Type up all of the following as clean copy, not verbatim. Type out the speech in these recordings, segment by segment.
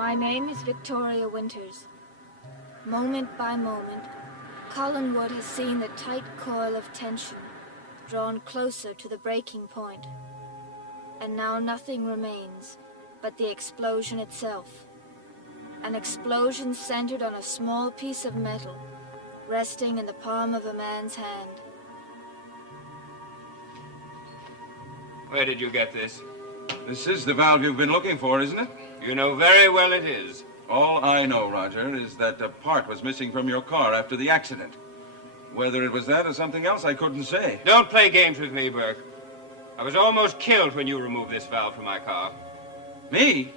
My name is Victoria Winters. Moment by moment, Collinwood has seen the tight coil of tension drawn closer to the breaking point. And now nothing remains but the explosion itself. An explosion centered on a small piece of metal, resting in the palm of a man's hand. Where did you get this? This is the valve you've been looking for, isn't it? You know very well it is. All I know, Roger, is that a part was missing from your car after the accident. Whether it was that or something else, I couldn't say. Don't play games with me, Burke. I was almost killed when you removed this valve from my car. Me?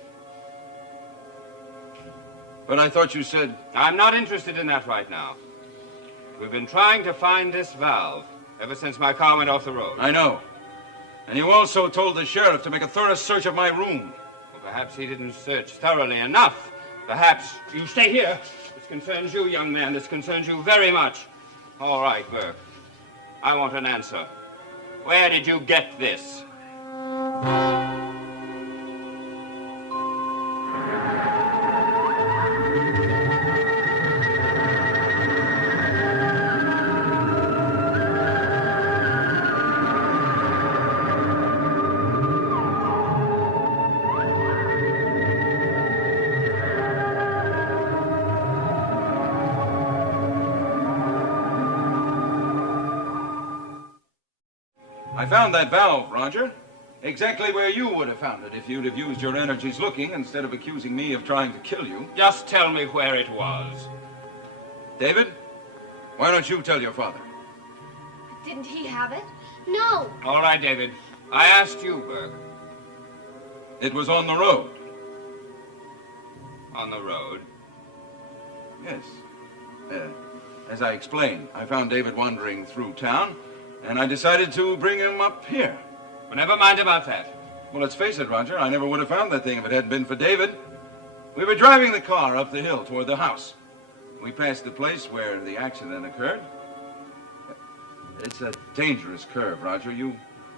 But I thought you said... I'm not interested in that right now. We've been trying to find this valve ever since my car went off the road. I know. And you also told the sheriff to make a thorough search of my room. Well, perhaps he didn't search thoroughly enough. Perhaps... You stay here. This concerns you, young man. This concerns you very much. All right, Burke. I want an answer. Where did you get this? I found that valve, Roger. Exactly where you would have found it if you'd have used your energies looking instead of accusing me of trying to kill you. Just tell me where it was. David, why don't you tell your father? Didn't he have it? No. All right, David. I asked you, Burke. It was on the road. On the road? Yes. As I explained, I found David wandering through town, and I decided to bring him up here. Well, never mind about that. Well, let's face it, Roger, I never would have found that thing if it hadn't been for David. We were driving the car up the hill toward the house. We passed the place where the accident occurred. It's a dangerous curve, Roger. You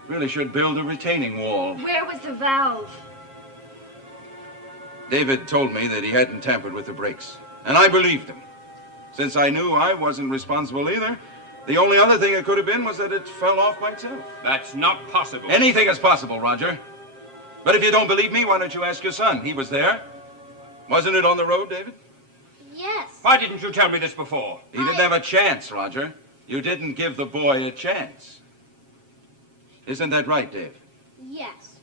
really should build a retaining wall. Where was the valve? David told me that he hadn't tampered with the brakes, and I believed him. Since I knew I wasn't responsible either, the only other thing it could have been was that it fell off by itself. That's not possible. Anything is possible, Roger. But if you don't believe me, why don't you ask your son? He was there. Wasn't it on the road, David? Yes. Why didn't you tell me this before? He didn't have a chance, Roger. You didn't give the boy a chance. Isn't that right, Dave? Yes.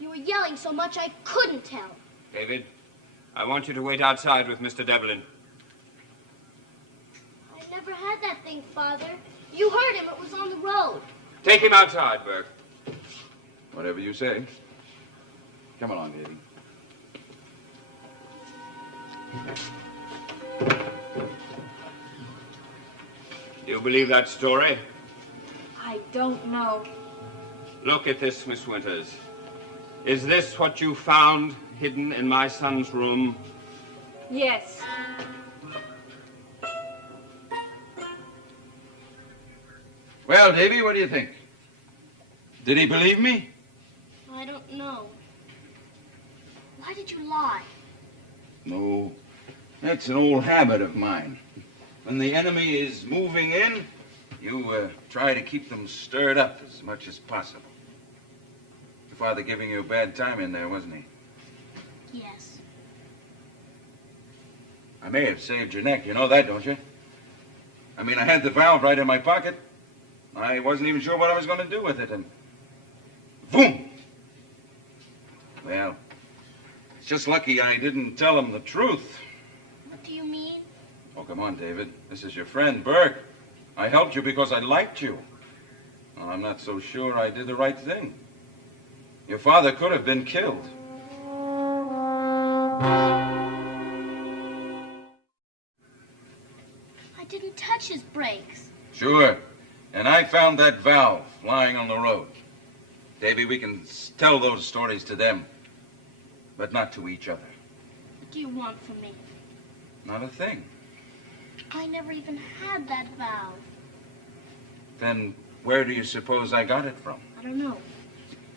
You were yelling so much I couldn't tell. David, I want you to wait outside with Mr. Devlin. I never had that thing, Father. You heard him. It was on the road. Take him outside, Burke. Whatever you say. Come along, Davy. Do you believe that story? I don't know. Look at this, Miss Winters. Is this what you found hidden in my son's room? Yes. Well, Davy, what do you think? Did he believe me? I don't know. Why did you lie? No. That's an old habit of mine. When the enemy is moving in, you try to keep them stirred up as much as possible. Your father giving you a bad time in there, wasn't he? Yes. I may have saved your neck. You know that, don't you? I mean, I had the valve right in my pocket. I wasn't even sure what I was going to do with it, and boom! Well, it's just lucky I didn't tell him the truth. What do you mean? Oh, come on, David. This is your friend, Burke. I helped you because I liked you. Well, I'm not so sure I did the right thing. Your father could have been killed. I didn't touch his brakes. Sure. And I found that valve lying on the road. Davy, we can tell those stories to them, but not to each other. What do you want from me? Not a thing. I never even had that valve. Then where do you suppose I got it from? I don't know.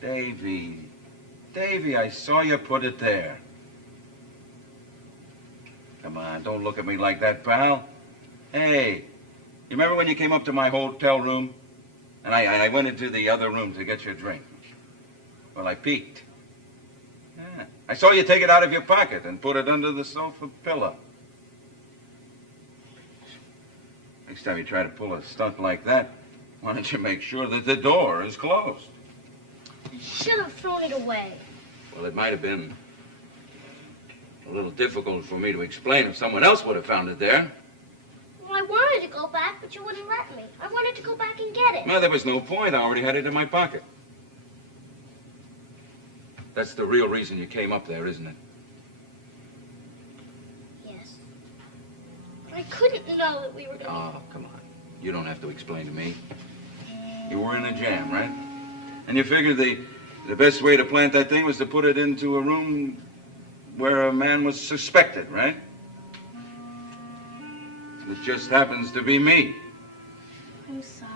Davy, I saw you put it there. come on. Don't look at me like that, pal. Hey, you remember when you came up to my hotel room? And I went into the other room to get your drink. Well, I peeked. Yeah. I saw you take it out of your pocket and put it under the sofa pillow. Next time you try to pull a stunt like that, why don't you make sure that the door is closed? I should have thrown it away. Well, it might have been a little difficult for me to explain if someone else would have found it there. Well, I wanted to go back, but you wouldn't let me. I wanted to go back and get it. Well, there was no point. I already had it in my pocket. That's the real reason you came up there, isn't it? Yes. But I couldn't know that we were going to... Oh, come on. You don't have to explain to me. You were in a jam, right? And you figured the best way to plant that thing was to put it into a room where a man was suspected, right? It just happens to be me. I'm sorry.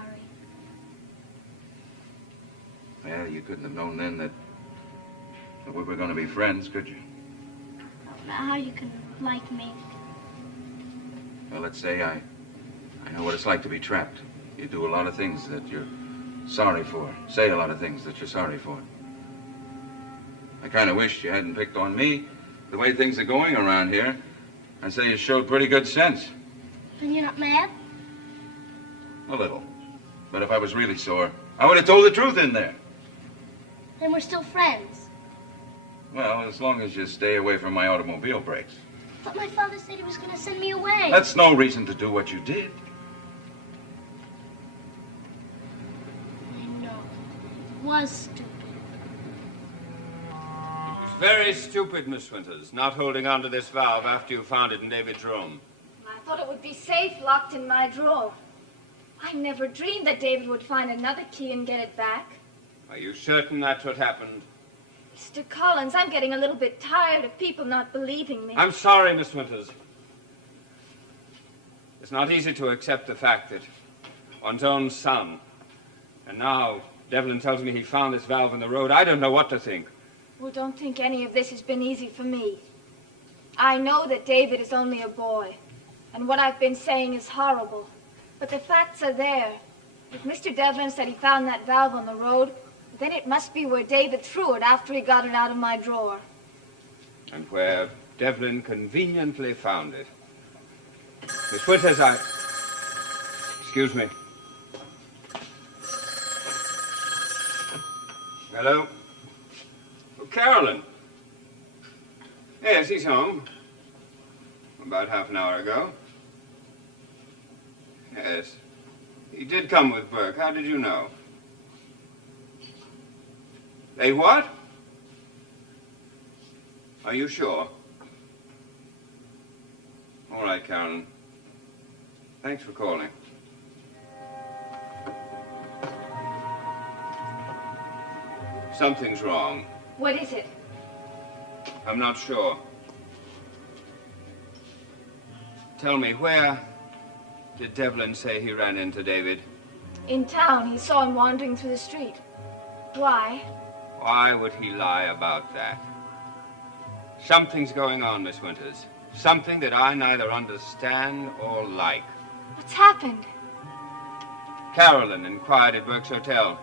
Well, you couldn't have known then that we were going to be friends, could you? I don't know how you can like me. Well, let's say I know what it's like to be trapped. You do a lot of things that you're sorry for. Say a lot of things that you're sorry for. I kind of wish you hadn't picked on me. The way things are going around here, I'd say you showed pretty good sense. Then you're not mad? A little. But if I was really sore, I would have told the truth in there. Then we're still friends. Well, as long as you stay away from my automobile brakes. But my father said he was going to send me away. That's no reason to do what you did. I know. It was stupid. It was very stupid, Miss Winters, not holding on to this valve after you found it in David's room. I thought it would be safe locked in my drawer. I never dreamed that David would find another key and get it back. Are you certain that's what happened? Mr. Collins, I'm getting a little bit tired of people not believing me. I'm sorry, Miss Winters. It's not easy to accept the fact that one's own son, and now Devlin tells me he found this valve in the road. I don't know what to think. Well, don't think any of this has been easy for me. I know that David is only a boy, and what I've been saying is horrible. But the facts are there. If Mr. Devlin said he found that valve on the road, then it must be where David threw it after he got it out of my drawer. And where Devlin conveniently found it. Miss Winters, Excuse me. Hello? Oh, Carolyn. Yes, he's home. About half an hour ago. Yes. He did come with Burke. How did you know? They what? Are you sure? All right, Carolyn. Thanks for calling. Something's wrong. What is it? I'm not sure. Tell me, where did Devlin say he ran into David? In town, he saw him wandering through the street. Why? Why would he lie about that? Something's going on, Miss Winters. Something that I neither understand or like. What's happened? Carolyn inquired at Burke's hotel.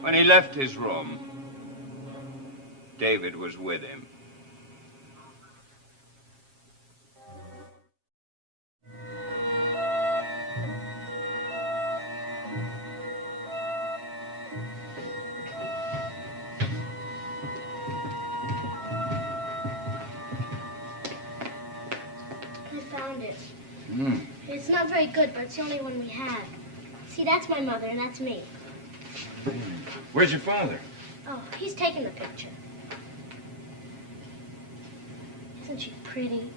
When he left his room, David was with him. It's not very good, but it's the only one we have. See, that's my mother, and that's me. Where's your father? Oh, he's taking the picture. Isn't she pretty?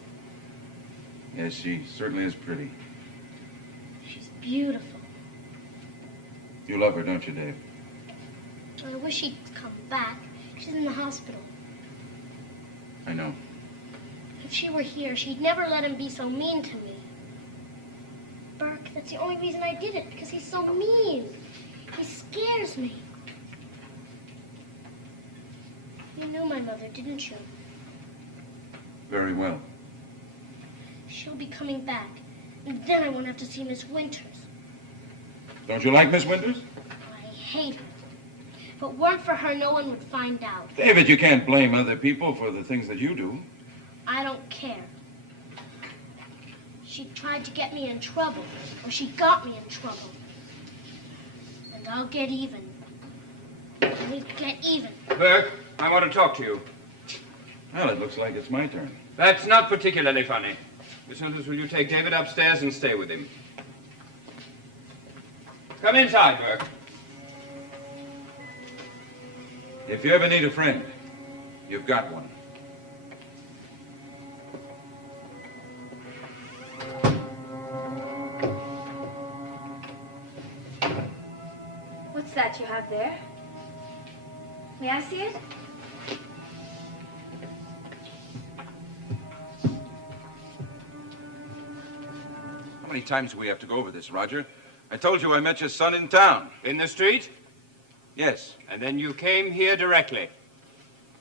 Yes, she certainly is pretty. She's beautiful. You love her, don't you, Dave? I wish she'd come back. She's in the hospital. I know. If she were here, she'd never let him be so mean to me. Burke, that's the only reason I did it, because he's so mean. He scares me. You knew my mother, didn't you? Very well. She'll be coming back. And then I won't have to see Miss Winters. Don't you like Miss Winters? I hate her. If it weren't for her, no one would find out. David, you can't blame other people for the things that you do. I don't care. She tried to get me in trouble, or she got me in trouble. And I'll get even. I'll get even. Burke, I want to talk to you. Well, it looks like it's my turn. That's not particularly funny. Miss Winters, will you take David upstairs and stay with him? Come inside, Burke. If you ever need a friend, you've got one. What's that you have there? May I see it? How many times do we have to go over this, Roger? I told you I met your son in town. In the street? Yes. And then you came here directly.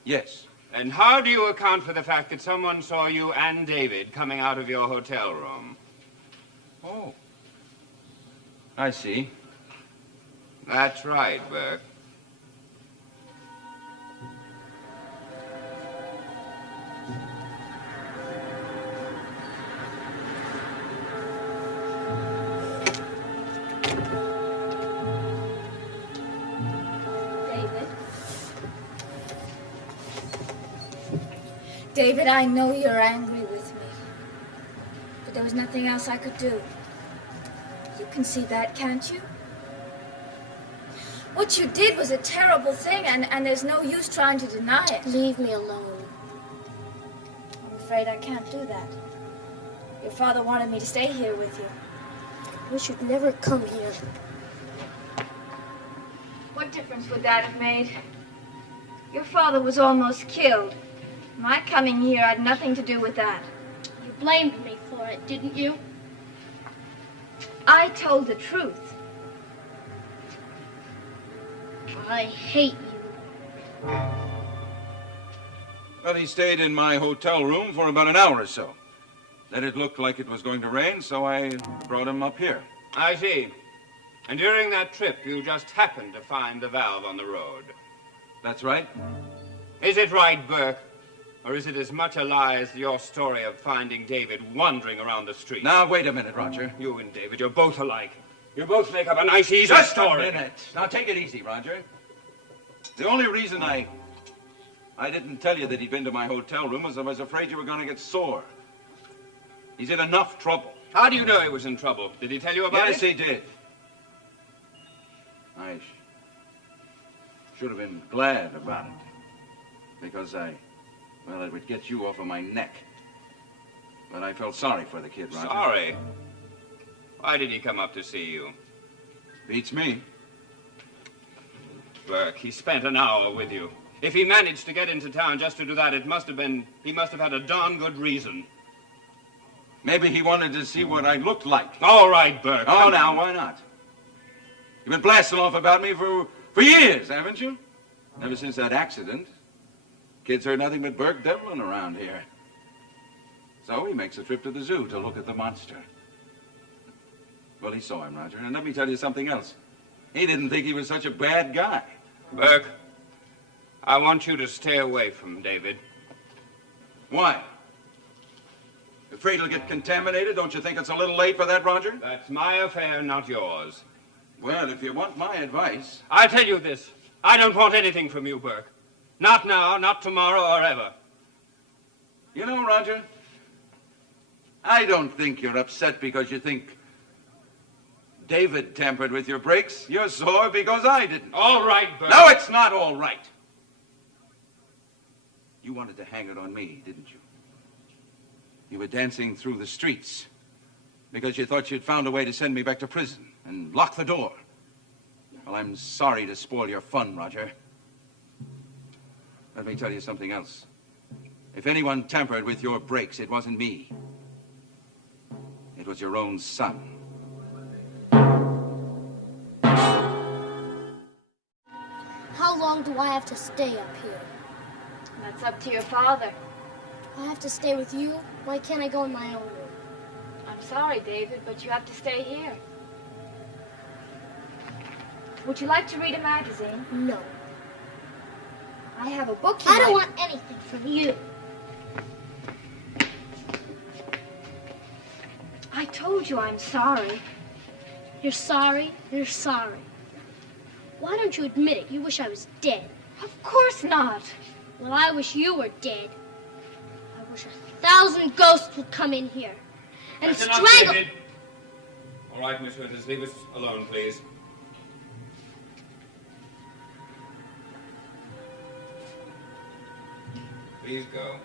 Yes. And how do you account for the fact that someone saw you and David coming out of your hotel room? Oh. I see. That's right, Burke. David, I know you're angry with me, but there was nothing else I could do. You can see that, can't you? What you did was a terrible thing, and there's no use trying to deny it. Leave me alone. I'm afraid I can't do that. Your father wanted me to stay here with you. We should never come here. What difference would that have made? Your father was almost killed. My coming here had nothing to do with that. You blamed me for it, didn't you? I told the truth. I hate you. Well, he stayed in my hotel room for about an hour or so. Then it looked like it was going to rain, so I brought him up here. I see. And during that trip, you just happened to find the valve on the road. That's right. Is it right, Burke? Or is it as much a lie as your story of finding David wandering around the street? Now, wait a minute, Roger. You and David, you're both alike. You both make up a nice, easy Just story. a minute. Now, take it easy, Roger. The only reason I didn't tell you that he'd been to my hotel room was I was afraid you were going to get sore. He's in enough trouble. How do you know he was in trouble? Did he tell you about Yes, it? he did. I should have been glad about it. Because well, it would get you off of my neck. But I felt sorry for the kid, Roger. Sorry? Why did he come up to see you? Beats me. Burke, he spent an hour with you. If he managed to get into town just to do that, he must have had a darn good reason. Maybe he wanted to see what I looked like. All right, Burke. Oh, now, why not? You've been blasting off about me for years, haven't you? Ever since that accident. Kids heard nothing but Burke Devlin around here. So he makes a trip to the zoo to look at the monster. Well, he saw him, Roger. And let me tell you something else. He didn't think he was such a bad guy. Burke, I want you to stay away from David. Why? Afraid he'll get contaminated? Don't you think it's a little late for that, Roger? That's my affair, not yours. Well, if you want my advice... I'll tell you this. I don't want anything from you, Burke. Not now, not tomorrow, or ever. You know, Roger, I don't think you're upset because you think David tampered with your brakes. You're sore because I didn't. All right, Burke. No, it's not all right. You wanted to hang it on me, didn't you? You were dancing through the streets because you thought you'd found a way to send me back to prison and lock the door. Well, I'm sorry to spoil your fun, Roger. Let me tell you something else. If anyone tampered with your brakes, it wasn't me. It was your own son. How long do I have to stay up here? That's up to your father. I have to stay with you? Why can't I go in my own room? Sorry, David, but you have to stay here. Would you like to read a magazine? No. I have a book I don't want anything from you. I told you I'm sorry. You're sorry? You're sorry. Why don't you admit it? You wish I was dead. Of course not. Well, I wish you were dead. I wish 1,000 ghosts would come in here and That's enough, strangle... David. All right, Miss Winters, leave us alone, please. Please go.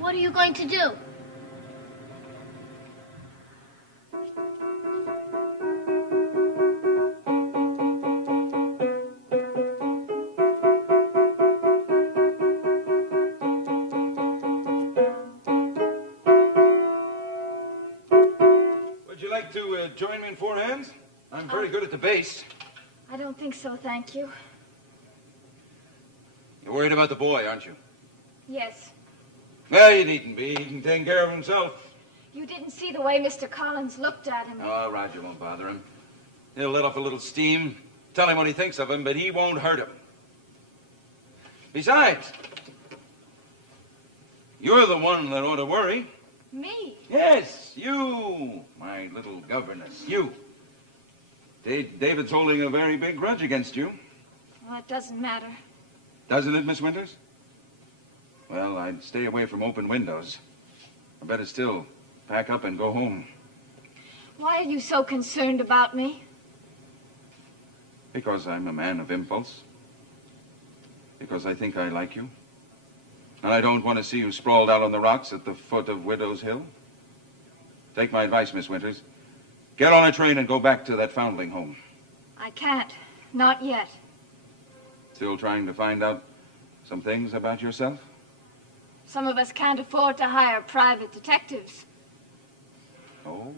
What are you going to do? Would you like to join me in four hands? I'm very good at the bass. I don't think so, thank you. You're worried about the boy, aren't you? Yes. Well, you needn't be. He can take care of himself. You didn't see the way Mr. Collins looked at him. Oh, Roger won't bother him. He'll let off a little steam, tell him what he thinks of him, but he won't hurt him. Besides, you're the one that ought to worry. Me? Yes, you, my little governess, you. David's holding a very big grudge against you. Well, it doesn't matter. Doesn't it, Miss Winters? Well, I'd stay away from open windows. I better still pack up and go home. Why are you so concerned about me? Because I'm a man of impulse. Because I think I like you. And I don't want to see you sprawled out on the rocks at the foot of Widow's Hill. Take my advice, Miss Winters. Get on a train and go back to that foundling home. I can't. Not yet. Still trying to find out some things about yourself? Some of us can't afford to hire private detectives. Oh.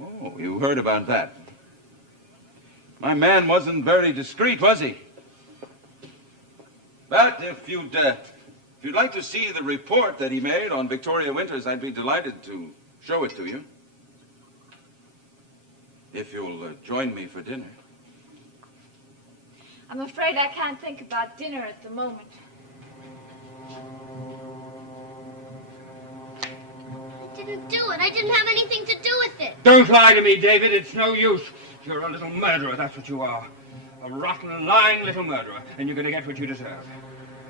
Oh, you heard about that. My man wasn't very discreet, was he? But if you'd like to see the report that he made on Victoria Winters, I'd be delighted to show it to you. If you'll join me for dinner. I'm afraid I can't think about dinner at the moment. I didn't do it. I didn't have anything to do with it. Don't lie to me, David. It's no use. You're a little murderer, that's what you are. A rotten, lying little murderer, and you're going to get what you deserve.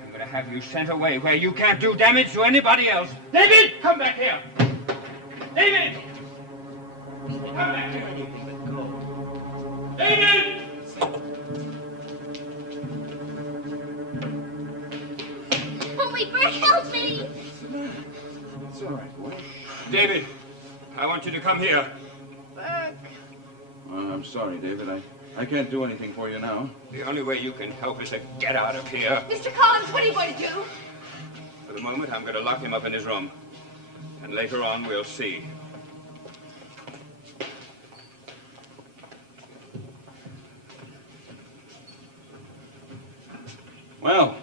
I'm going to have you sent away where you can't do damage to anybody else. David, come back here. David! Come back here. David! Holy Burke, help me! It's all right, boy. David, I want you to come here. Burke. I'm sorry, David. I can't do anything for you now. The only way you can help is to get out of here. Mr. Collins, what are you going to do? For the moment, I'm going to lock him up in his room. And later on, we'll see. Well,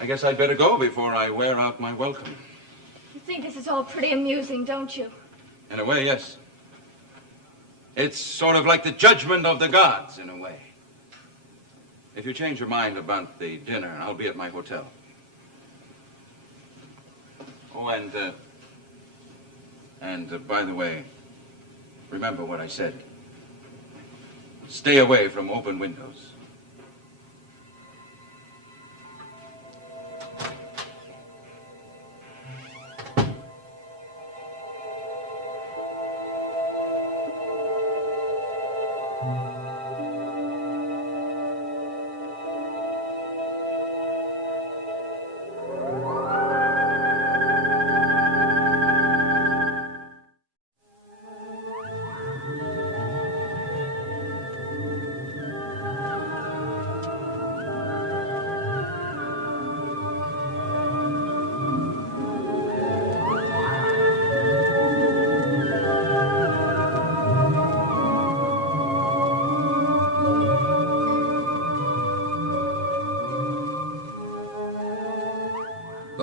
I guess I'd better go before I wear out my welcome. You think this is all pretty amusing, don't you? In a way, yes. It's sort of like the judgment of the gods, in a way. If you change your mind about the dinner, I'll be at my hotel. Oh, and by the way, remember what I said. Stay away from open windows.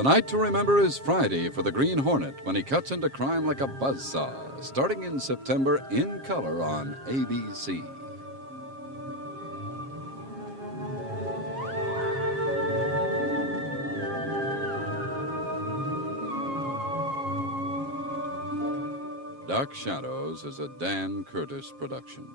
night to remember is Friday for the Green Hornet when he cuts into crime like a buzzsaw, starting in September in color on ABC. Dark Shadows is a Dan Curtis production.